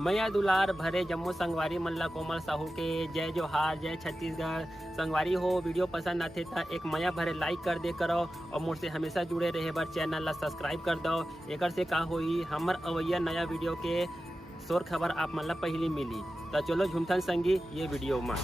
मैया दुलार भरे जम्मू संगवारी मल्ला कोमल साहू के जय जोहार, जय छत्तीसगढ़। संगवारी हो वीडियो पसंद आते तो एक मैया भरे लाइक कर दे करो और मुझसे हमेशा जुड़े रहे बर चैनल ला सब्सक्राइब कर दो। एक से का होई हमर अवैया नया वीडियो के शोर खबर आप मन ला पहली मिली। तो चलो झुमथन संगी ये वीडियो में।